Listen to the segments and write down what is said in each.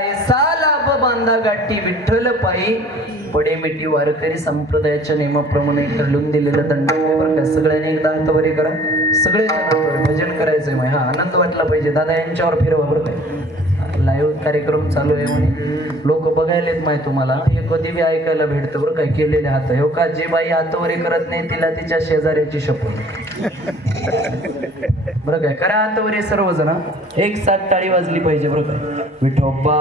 नाम घेता बांधा गाठी विठ्ठल पायी. पडे मिठी वारकरी संप्रदायाच्या नियमाप्रमाणे घालून दिलेलं दंड का. सगळ्यांनी एकदा हातवरी करा. सगळे भजन करायचंय मग हा आनंद वाटला पाहिजे. दादा यांच्यावर फिरवा बरं काय लाईव्ह कार्यक्रम चालू आहे म्हणे. लोक बघायला येत माहिती तुम्हाला. हे कधी बी ऐकायला भेटतं बरं काय केलेले हात. हो का जे बाई हातवरी करत नाही तिला तिच्या शेजाऱ्याची शपथ. बरं काय करा हातवरी सर्वजण. एक सात टाळी वाजली पाहिजे बरं काय. विठोबा.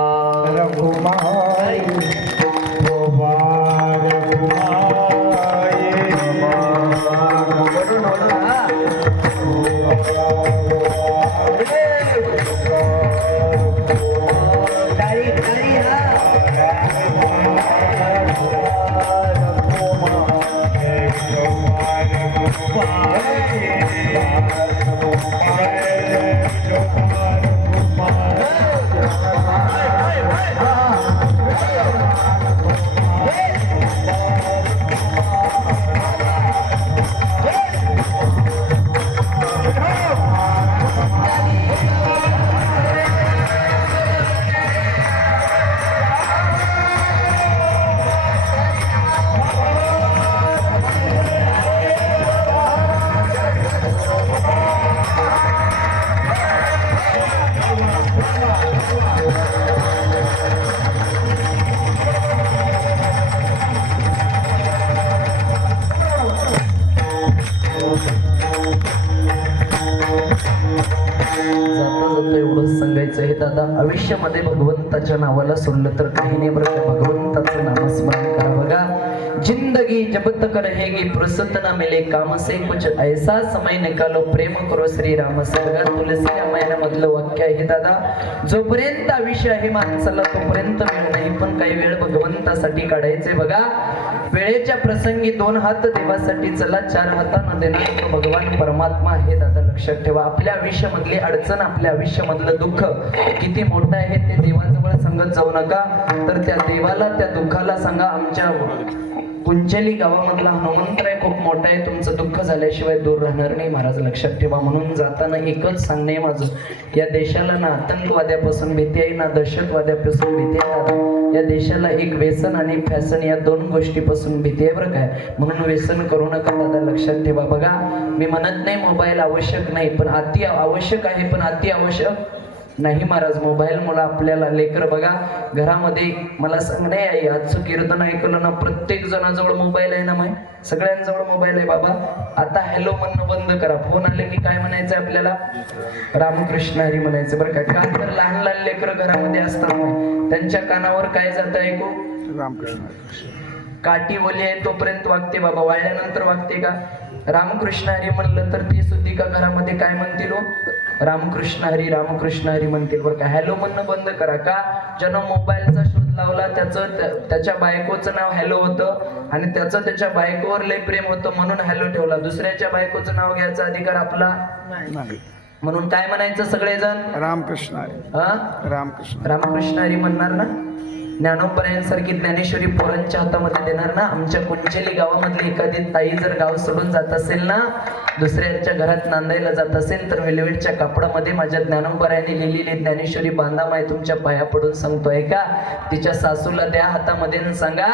आयुष्यामध्ये भगवंताच्या नावाला सोडलं तर काही नाही बरं जिंदगी जब रहेगी फुर्सत न मिले काम से कुछ ऐसा समय निकालो प्रेम करो श्री राम से तुलसी रामायण मधलं वाक्य आहे दादा जोपर्यंत आयुष्य आहे माणसाला तोपर्यंत वेळ नाही पण काही वेळ भगवंतासाठी काढायचे बघा वेळेच्या प्रसंगी दोन हात देवासाठी चला चार हातानं देणार तो भगवान परमात्मा आहे दादा लक्षात ठेवा आपल्या आयुष्यामधली अडचण आपल्या आयुष्यामधलं दुःख किती मोठं आहे ते देवाजवळ सांगत जाऊ नका तर त्या देवाला त्या दुःखाला सांगा आमच्या पुंचली गावामधला हनुमंतराय खूप मोठा आहे. तुमचं दुःख झाल्याशिवाय दूर राहणार नाही. महाराज लक्षात ठेवा. म्हणून जाताना एकच सांगणे आहे माझं. या देशाला ना आतंकवाद्यापासून भीती आहे ना दहशतवाद्यापासून भीती आहे या देशाला एक व्यसन आणि फॅशन या दोन गोष्टीपासून भीती आहे बरं काय. म्हणून व्यसन करू नका दादा. लक्षात ठेवा. बघा मी म्हणत नाही मोबाईल आवश्यक नाही पण अति आवश्यक आहे पण अति आवश्यक नाही महाराज मोबाईल मुळे आपल्याला लेकर बघा घरामध्ये मला सांगणे आहे आजचं कीर्तन ऐकलं ना प्रत्येक जणाजवळ मोबाईल आहे ना माय? सगळ्यांजवळ मोबाईल आहे बाबा. आता हॅलो म्हणणं बंद करा. फोन आले की काय म्हणायचं आपल्याला? रामकृष्ण हरी म्हणायचं. बरं का? का तर लहान लहान लेकर घरामध्ये असतात. त्यांच्या कानावर काय जातं ऐकू? रामकृष्ण काठी ओली आहे तोपर्यंत वागते बाबा. वाळल्यानंतर वागते का? रामकृष्ण हरी म्हणलं तर ती सुद्धी का घरामध्ये काय म्हणतील हो? रामकृष्ण हरी रामकृष्ण हरी म्हणतील बरं का. हॅलो म्हणणं बंद करा का? ज्यानं मोबाईलचा शोध लावला त्याचं त्या- त्याच्या बायकोचं नाव हॅलो होतं आणि त्याचं त्याच्या बायकोवर लय प्रेम होतं म्हणून हॅलो ठेवला. दुसऱ्याच्या बायकोचं नाव घ्यायचा अधिकार आपला? नाही. म्हणून काय म्हणायचं सगळेजण? रामकृष्ण आहे हा? रामकृष्ण रामकृष्ण हरी म्हणणार ना? ज्ञानोपर्यांसारखी ज्ञानेश्वरी पोरांच्या हातामध्ये देणार ना? आमच्या कुंचेली गावामधली एखादी ताई जर गाव सोडून जात असेल ना दुसऱ्याच्या घरात नांदायला जात असेल तर वेलवेटच्या कापडामध्ये माझ्या ज्ञानोबरायाने लिहिलेली ज्ञानेश्वरी बांधा माय तुमच्या पाया पडून सांगतोय का? तिच्या सासूला त्या हातामध्ये सांगा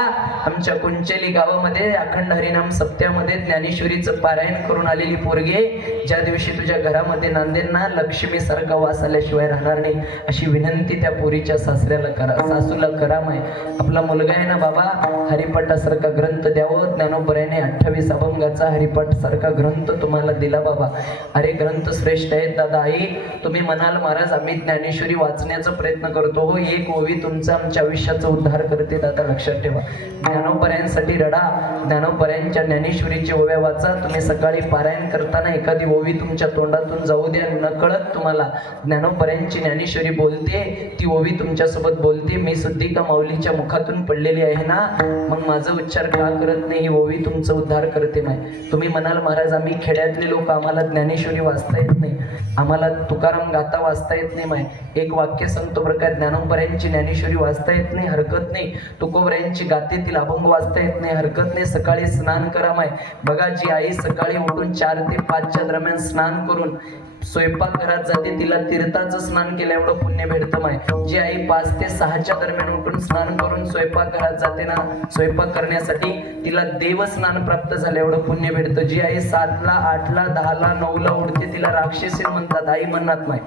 आमच्या कुंचेली गावामध्ये अखंड हरिनाम सप्त्यामध्ये ज्ञानेश्वरीचं पारायण करून आलेली पोरगी ज्या दिवशी तुझ्या घरामध्ये नांदेल ना लक्ष्मी सारखा वास आल्याशिवाय राहणार नाही. अशी विनंती त्या पोरीच्या सासऱ्याला करा सासूला करा. माय आपला मुलगा आहे ना बाबा हरिपाठासारखा ग्रंथ द्यावं ज्ञानोबरायाने अठ्ठावीस अभंगाचा हरिपाठ सारखा ग्रंथ तुम्हाला दिला बाबा. अरे ग्रंथ श्रेष्ठ आहेत दादा आई तुम्ही म्हणाल महाराज आम्ही ज्ञानेश्वरी वाचण्याचा प्रयत्न करतो. हो एक ओवी तुमचा आमच्या आयुष्याचा उद्धार करते दादा लक्षात ठेवा. ज्ञानोपर्यांसाठी रडा. ज्ञानोपर्यांच्या ज्ञानेश्वरीची ओव्या वाचा. तुम्ही सकाळी पारायण करताना एखादी ओवी तुमच्या तोंडातून जाऊ द्या नकळत तुम्हाला. ज्ञानोपर्यंतची ज्ञानेश्वरी बोलते ती ओवी तुमच्यासोबत बोलते. मी सुद्धिका माऊलीच्या मुखातून पडलेली आहे ना मग माझं उच्चार का करत नाही हो? ही? ओवी तुमचा उद्धार करते माय. तुम्ही म्हणाल महाराज आम्ही खेड्यातले लोक आम्हाला ज्ञानेश्वरी वाचता येत नाही. आम्हाला तुकाराम गाता वाचता येत नाही माय. एक वाक्य सांगतो प्रकार ज्ञानोपर्यंतची ज्ञानेश्वरी वाचता येत नाही हरकत नाही. तुकोबऱ्यांची गातेतील अभंग वाचता येत नाही हरकत नाही. सकाळी स्नान करा माय. बघा जी आई सकाळी उठून चार ते पाचच्या दरम्यान स्नान करून स्वयंपाक घरात जाते तिला तीर्थाचं स्नान केलं एवढं पुण्य भेटतं माय. जी आई पाच ते सहाच्या दरम्यान उठून स्नान करून स्वयंपाक घरात जाते ना स्वयंपाक करण्यासाठी तिला देव स्नान प्राप्त झालं एवढं पुण्य भेटतं. जी आई सातला आठला दहाला नऊला उठते तिला राक्षसी म्हणतात. आई म्हणत नाही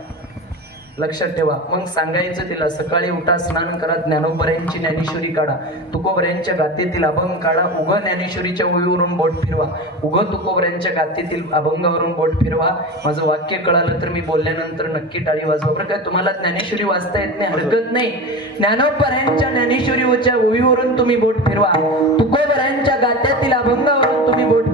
लक्षात ठेवा. मग सांगायचं तिला सकाळी उठा स्नान करा ज्ञानोबऱ्यांची ज्ञानेश्वरी काढा. तुकोबऱ्यांच्या गातीतील अभंग काढा. उग ज्ञानेश्वरीच्या ओळीवरून बोट फिरवा. उग तुकोबऱ्यांच्या गातीतील अभंगावरून बोट फिरवा. माझं वाक्य कळालं तर मी बोलल्यानंतर नक्की टाळी वाजवा. बरं काय तुम्हाला ज्ञानेश्वरी वाचता येत नाही हरकत नाही. ज्ञानोबऱ्यांच्या ज्ञानेश्वरीच्या ओळीवरून तुम्ही बोट फिरवा. तुकोबऱ्यांच्या गात्यातील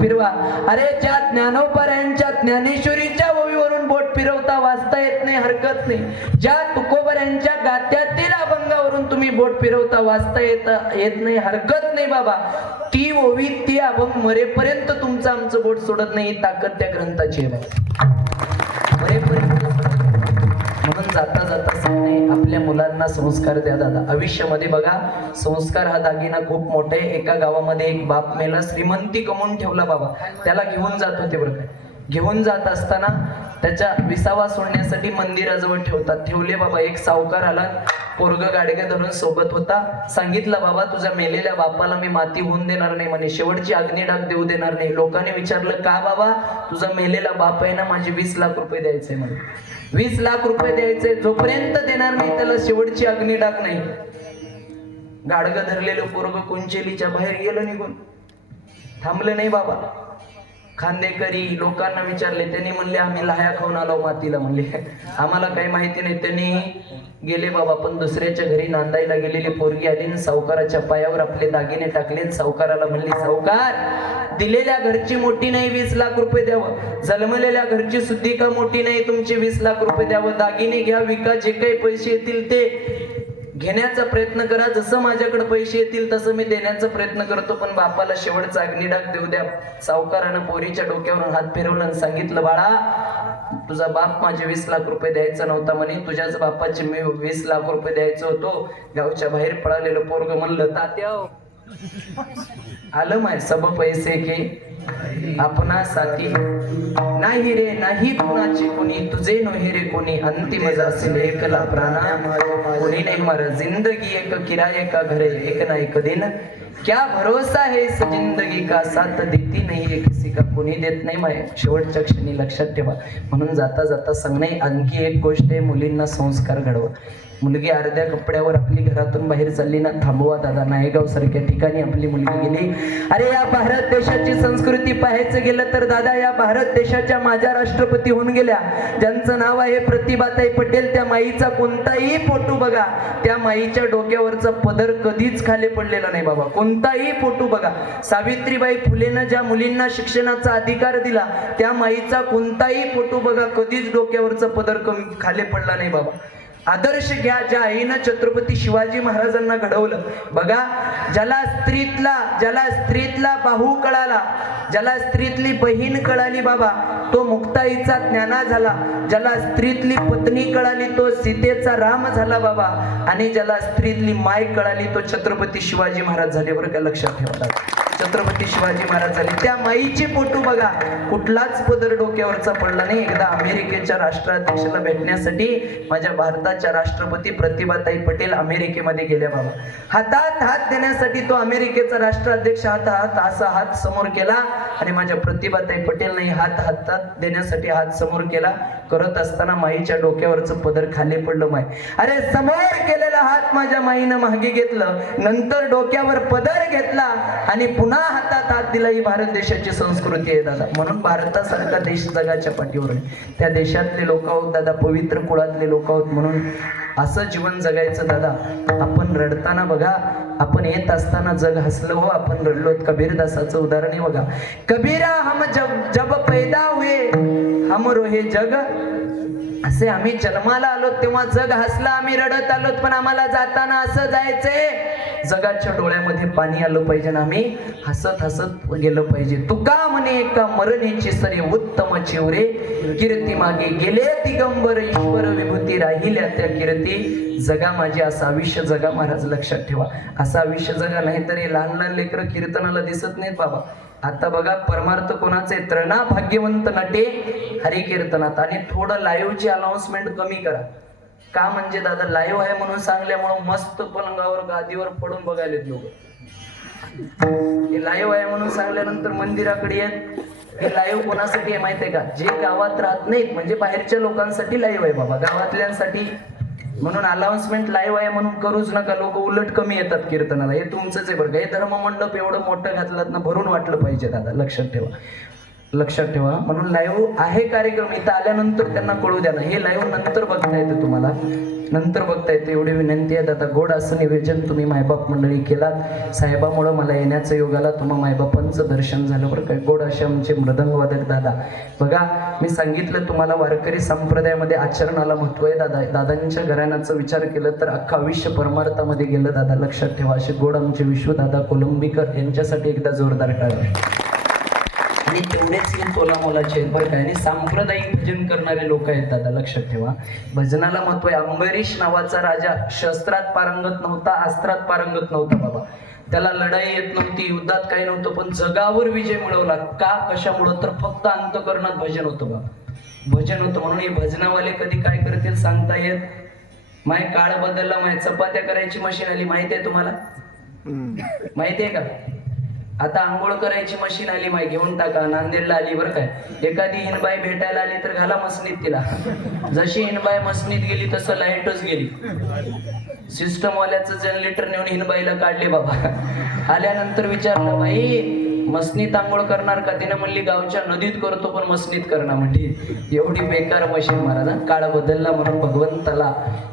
फिरवा. अरे ज्या ज्ञानोबऱ्यांच्या ज्ञानेश्वरीच्या ओवीवरून बोट फिरवता वाचता येत नाही हरकत नाही. ज्या तुकोबऱ्यांच्या गात्यातील अभंगावरून तुम्ही बोट फिरवता वाचता येत येत नाही हरकत नाही बाबा. ती ओवी ती अभंग मरेपर्यंत तुमचं आमचं बोट सोडत नाही ताकद त्या ग्रंथाची आहे मरेपर्यंत म्हणून जाता जाता सांगणे आपल्या मुलांना संस्कार द्या दादा. आयुष्यामध्ये बघा संस्कार हा दागिना खूप मोठा आहे. एका गावामध्ये एक बाप मेला श्रीमंती कमवून ठेवला बाबा. त्याला घेऊन जात होते बरं काय घेऊन जात असताना त्याच्या विसावा सोडण्यासाठी मंदिराजवळ ठेवतात. ठेवले बाबा एक सावकार आला पोरग गाडगे धरून सोबत होता. सांगितलं बाबा तुझ्या मेलेल्या बापाला मी माती होऊन देणार नाही म्हणे. शेवटची अग्नी डाग देऊ देणार नाही. लोकांनी विचारलं का बाबा? तुझा मेलेला बाप आहे ना माझे वीस लाख रुपये द्यायचे म्हणे. वीस लाख रुपये द्यायचे जोपर्यंत देणार नाही त्याला शेवटची अग्नी डाग नाही. गाडगं धरलेलं पोरग कुंचेलीच्या बाहेर गेलं निघून. थांबलं नाही बाबा. खांदेकरी लोकांना विचारले त्यांनी म्हणले आम्ही लाह्या खाऊन आलो मातीला म्हणले. आम्हाला काही माहिती नाही. त्यांनी गेले बाबा पण दुसऱ्याच्या घरी नांदायला गेलेली पोरगी आली आणि सावकाराच्या पायावर आपले दागिने टाकले सावकाराला म्हणले सावकार दिलेल्या घरची मोठी नाही वीस लाख रुपये द्यावं. जन्मलेल्या घरची सुद्धिका मोठी नाही तुमचे वीस लाख रुपये द्यावं. दागिने घ्या विका जे काही पैसे येतील ते घेण्याचा प्रयत्न करा. जसं माझ्याकडे पैसे येतील तसं मी देण्याचा प्रयत्न करतो. पण बापाला शेवटचा अग्निडाग देऊ द्या. सावकारानं पोरीच्या डोक्यावरून हात फिरवलं आणि सांगितलं बाळा तुझा बाप माझे वीस लाख रुपये द्यायचा नव्हता म्हणे. तुझ्याच बापाचे मी वीस लाख रुपये द्यायचं होतो. गावच्या बाहेर पळालेलं पोरग म्हणलं तात्या आलं माय सब पैसे के आपणा साथी नाही रे नाही कुणाची कोणी तुझे नोहे रे कोणी. अंतिम जासील एकला प्राणा. कोणी नाही मर जिंदगी एक किराये का घरे एक ना एक दिन. क्या भरोसा है इस जिंदगी का? साथ देती नाही है किसी का. कोणी देत नाही माय. शेवटच्या क्षणी लक्षात ठेवा. म्हणून जाता जाता सांगणे आणखी एक गोष्ट आहे मुलींना संस्कार घडवा. मुलगी अर्ध्या कपड्यावर आपली घरातून बाहेर चालली ना थांबवा दादा नायगाव सारख्या ठिकाणी आपली मुलगी गेली. अरे या भारत देशाची संस्कृती पाहायचं गेलं तर दादा या भारत देशाच्या माझ्या राष्ट्रपती होऊन गेल्या. ज्यांचं नाव आहे प्रतिभाताई पटेल त्या माईचा कोणताही फोटो बघा. त्या माईच्या डोक्यावरचा पदर कधीच खाली पडलेला नाही बाबा. कोणताही फोटो बघा. सावित्रीबाई फुलेनं ज्या मुलींना शिक्षणाचा अधिकार दिला त्या माईचा कोणताही फोटो बघा कधीच डोक्यावरचा पदर कमी खाली पडला नाही बाबा. आदर्श घ्या ज्या आईनं छत्रपती शिवाजी महाराजांना घडवलं. बघा ज्याला स्त्रीतला ज्याला स्त्रीतला बाहू कळाला ज्याला स्त्रीतली बहीण कळाली बाबा तो मुक्ताईचा ज्ञाना झाला. ज्याला स्त्रीतली पत्नी कळाली तो सीतेचा राम झाला बाबा. आणि ज्याला स्त्रीतली माय कळाली तो छत्रपती शिवाजी महाराज झाले. बरं का लक्षात ठेवा. छत्रपती शिवाजी महाराज झाले. त्या माईचे फोटो बघा. कुठलाच पदर डोक्यावरचा पडला नाही. एकदा अमेरिकेच्या राष्ट्राध्यक्षाला भेटण्यासाठी माझ्या भारताच्या राष्ट्रपती प्रतिभाताई पटेल अमेरिकेमध्ये गेल्या बाबा. हातात हात देण्यासाठी तो अमेरिकेचा राष्ट्राध्यक्ष हात हात असा हात समोर केला आणि माझ्या प्रतिभाताई पटेल हात हातात देण्यासाठी हात समोर केला. करत असताना माईच्या डोक्यावरचं पदर खाली पडलं माय. अरे समोर केलेला हात माझ्या माईनं मागे घेतलं. नंतर डोक्यावर पदर घेतला आणि पुन्हा हातात हात दिला ही भारत देशाची संस्कृती आहे दादा. म्हणून भारतासारखा देश जगाच्या पाठीवर आहे. त्या देशातले लोक आहोत दादा. पवित्र कुळातले लोक आहोत. म्हणून असं जीवन जगायचं दादा. आपण रडताना बघा. आपण येत असताना जग हसलो हो. आपण रडलो कबीरदासाचं उदाहरण आहे बघा. कबीरा हम जब जब पैदा हुए हम रोहे जग असे आम्ही जन्माला आलो तेव्हा जग हसला आम्ही रडत आलो पण आम्हाला जाताना असं जायचंय जगाच्या डोळ्यामध्ये पाणी आलं पाहिजे आणि आम्ही हसत हसत गेलं पाहिजे. तुका म्हणे एका मरणेची सरे उत्तम चिवरे कीर्ती मागे गेले दिगंबर ईश्वर विभूती राहिल्या त्या कीर्ती. जगा माझे असं आयुष्य जगा महाराज लक्षात ठेवा. असं आयुष्य जगा नाही तर हे लहान लहान लेकरं कीर्तनाला दिसत नाहीत बाबा. आता बघा परमार्थ कोणाचे त्रणा भाग्यवंत नटे हरिकीर्तनात आणि थोडं लाईव्हची अनाउन्समेंट कमी करा. का म्हणजे दादा लाईव्ह आहे म्हणून सांगल्यामुळं मस्त पलंगावर गादीवर पडून बघायलेत लोक. हे लाईव्ह आहे म्हणून सांगल्यानंतर मंदिराकडे येत हे लाईव्ह कोणासाठी आहे माहितीये का? जे गावात राहत नाहीत म्हणजे बाहेरच्या लोकांसाठी लाईव्ह आहे बाबा. गावातल्यांसाठी म्हणून अनाउन्समेंट लाईव्ह आहे म्हणून करूच नका. लोक उलट कमी येतात कीर्तनाला. हे तुमचंच आहे बरं का. हे धर्ममंडप एवढं मोठं घातलं ना भरून वाटलं पाहिजे दादा. लक्षात ठेवा. लक्षात ठेवा. म्हणून लाईव्ह आहे कार्यक्रम. इथं आल्यानंतर त्यांना कळू द्या ना. हे लाईव्ह नंतर बघता येतं तुम्हाला. नंतर बघता येतं एवढी विनंती आहे दादा गोड असं निवेदन तुम्ही मायबाप मंडळी केलात. साहेबामुळं मला येण्याचं योगाला तुम्हा मायबापांचं दर्शन झालं बरं काय गोड असे आमचे मृदंगवादक दादा. बघा मी सांगितलं तुम्हाला वारकरी संप्रदायामध्ये आचरणाला महत्त्व आहे दादा. दादांच्या घराण्याचा विचार केलं तर अख्खा आयुष्य परमार्थामध्ये गेलं दादा. लक्षात ठेवा असे गोड आमचे विश्वदादा कोलंबीकर यांच्यासाठी एकदा जोरदार टाळा. आणि तेवढेच हे तोला मोलाचे बरं काय आणि सांप्रदायिक भजन करणारे लोक आहेत दादा लक्षात ठेवा. भजनाला महत्त्व आहे. अंबरीश नावाचा राजा शस्त्रात पारंगत नव्हता अस्त्रात पारंगत नव्हता बाबा. त्याला लढाई येत नव्हती युद्धात काही नव्हतं पण जगावर विजय मिळवला. का? कशामुळं? तर फक्त अंतकरणात भजन होतं बाबा. भजन होतं. म्हणून हे भजनावाले कधी काय करतील सांगता येत? माय काळ बदलला माय चपात्या करायची मशीन आली. माहिती आहे तुम्हाला? माहिती आहे का? आता आंघोळ करायची मशीन आली माय घेऊन टाका नांदेडला आली बरं काय. एखादी हिनबाई भेटायला आली तर घाला मसनीत तिला. जशी हिनबाई मसनीत गेली तसं लाईटच गेली. सिस्टम वाल्याचं जनरेटर नेऊन हिनबाईला काढले बाबा. आल्यानंतर विचारलं बाई मसनीत आंघोळ करणार का? तिने म्हणली गावच्या नदीत करतो पण मसनीत करणार. म्हणजे एवढी बेकार मशीन महाराज काळ बदलला म्हणून भगवंताला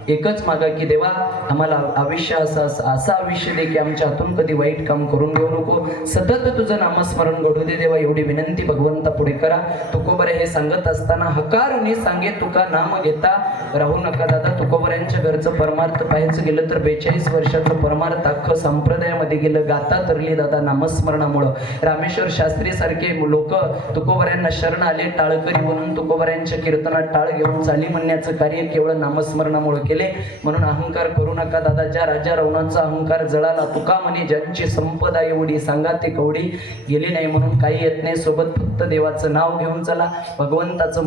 एकच मागा की देवा आम्हाला आयुष्य असं असं आयुष्य दे की आमच्या हातून कधी वाईट काम करून घेऊ नको. सतत तुझं नामस्मरण घडू दे देवा एवढी विनंती भगवंता पुढे करा. तुकोबरे हे सांगत असताना हकारुनी सांगे तुका नाम घेता राहू नका दादा. तुकोबऱ्यांच्या घरचं परमार्थ पाहायचं गेलं तर बेचाळीस वर्षाचं परमार्थ अख्खं संप्रदायामध्ये गेलं. गाता तरली दादा नामस्मरणामुळं. रामेश्वर शास्त्री सारखे लोक तुकोबऱ्यांना शरण आले टाळकरी म्हणून तुकोबऱ्यांच्या कीर्तनात टाळ घेऊन चाली म्हणण्याचं कार्य केवळ नामस्मरणामुळे केले. म्हणून अहंकार करू नका दादा ज्या राजा रवणाचा अहंकार जळाला तुका म्हणे ज्यांची संपदा एवढी सांगा ते कवडी गेली नाही म्हणून काही येत नाही. सोबत फक्त देवाचं नाव घेऊन चला. भगवंताचं